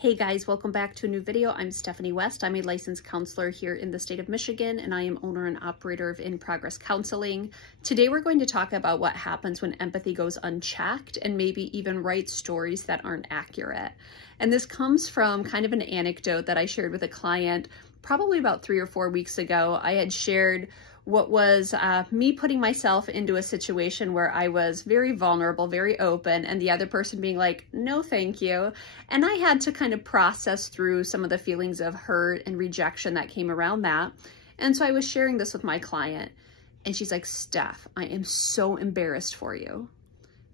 Hey guys, welcome back to a new video. I'm Stephanie West. I'm a licensed counselor here in the state of Michigan, and I am owner and operator of In Progress Counseling. Today we're going to talk about what happens when empathy goes unchecked and maybe even write stories that aren't accurate. And this comes from kind of an anecdote that I shared with a client probably about 3 or 4 weeks ago. I had shared what was me putting myself into a situation where I was very vulnerable, very open, and the other person being like, no, thank you. And I had to kind of process through some of the feelings of hurt and rejection that came around that. And so I was sharing this with my client, and she's like, Steph, I am so embarrassed for you.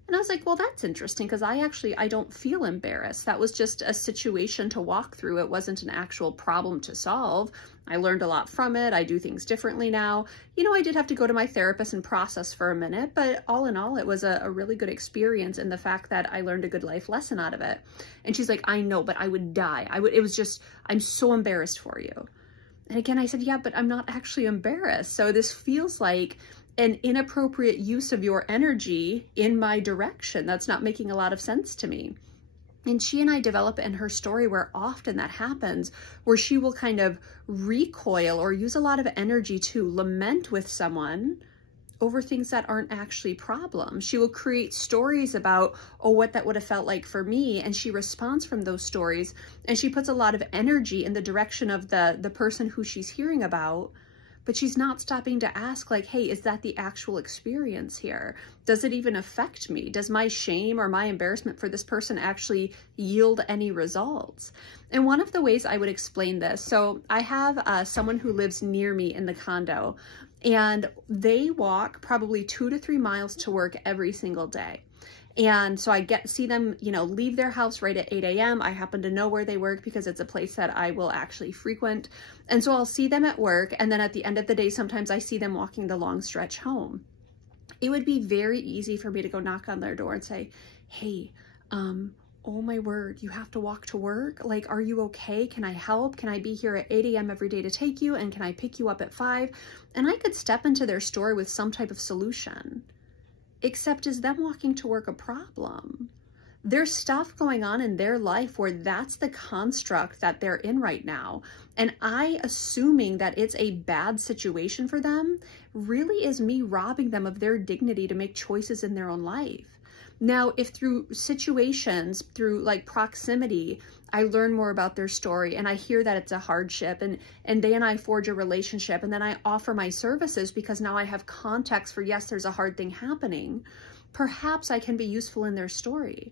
And I was like, well, that's interesting, because I don't feel embarrassed. That was just a situation to walk through. It wasn't an actual problem to solve. I learned a lot from it. I do things differently now. You know, I did have to go to my therapist and process for a minute, but all in all, it was a really good experience in the fact that I learned a good life lesson out of it. And she's like, I know, but I would die. I'm so embarrassed for you. And again, I said, yeah, but I'm not actually embarrassed. So this feels like an inappropriate use of your energy in my direction. That's not making a lot of sense to me. And she and I develop in her story where often that happens, where she will kind of recoil or use a lot of energy to lament with someone over things that aren't actually problems. She will create stories about, oh, what that would have felt like for me. And she responds from those stories, and she puts a lot of energy in the direction of the person who she's hearing about. But she's not stopping to ask, like, hey, is that the actual experience here? Does it even affect me? Does my shame or my embarrassment for this person actually yield any results? And one of the ways I would explain this, so I have someone who lives near me in the condo, and they walk probably 2 to 3 miles to work every single day. And so I see them, you know, leave their house right at 8 a.m. I happen to know where they work because it's a place that I will actually frequent. And so I'll see them at work. And then at the end of the day, sometimes I see them walking the long stretch home. It would be very easy for me to go knock on their door and say, hey, oh my word, you have to walk to work? Like, are you okay? Can I help? Can I be here at 8 a.m. every day to take you? And can I pick you up at 5? And I could step into their story with some type of solution. Except is them walking to work a problem? There's stuff going on in their life where that's the construct that they're in right now. And I assuming that it's a bad situation for them really is me robbing them of their dignity to make choices in their own life. Now, if through situations, through like proximity, I learn more about their story and I hear that it's a hardship and they and I forge a relationship, and then I offer my services because now I have context for, yes, there's a hard thing happening, perhaps I can be useful in their story.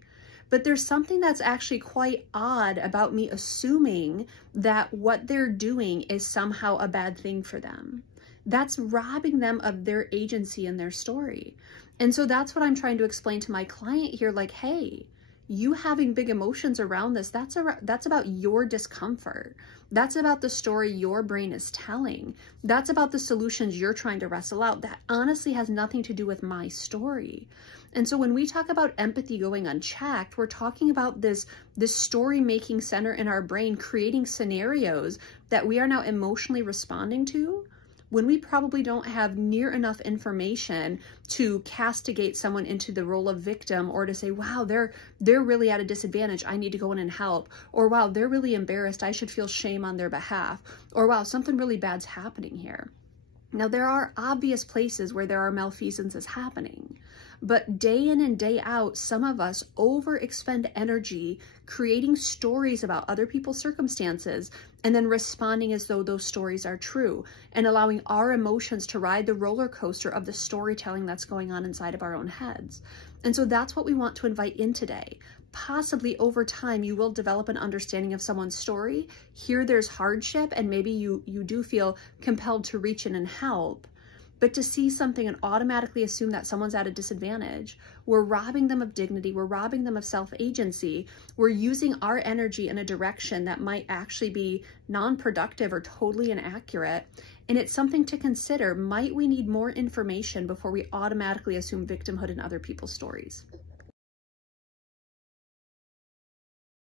But there's something that's actually quite odd about me assuming that what they're doing is somehow a bad thing for them. That's robbing them of their agency in their story. And so that's what I'm trying to explain to my client here, like, hey, you having big emotions around this, that's about your discomfort. That's about the story your brain is telling. That's about the solutions you're trying to wrestle out. That honestly has nothing to do with my story. And so when we talk about empathy going unchecked, we're talking about this story-making center in our brain creating scenarios that we are now emotionally responding to when we probably don't have near enough information to castigate someone into the role of victim, or to say, wow, they're really at a disadvantage, I need to go in and help. Or wow, they're really embarrassed, I should feel shame on their behalf. Or wow, something really bad's happening here. Now, there are obvious places where there are malfeasances happening, but day in and day out, some of us overexpend energy creating stories about other people's circumstances and then responding as though those stories are true and allowing our emotions to ride the roller coaster of the storytelling that's going on inside of our own heads. And so that's what we want to invite in today. Possibly over time, you will develop an understanding of someone's story. Here there's hardship, and maybe you do feel compelled to reach in and help. But to see something and automatically assume that someone's at a disadvantage, we're robbing them of dignity, we're robbing them of self-agency, we're using our energy in a direction that might actually be non-productive or totally inaccurate. And it's something to consider. Might we need more information before we automatically assume victimhood in other people's stories?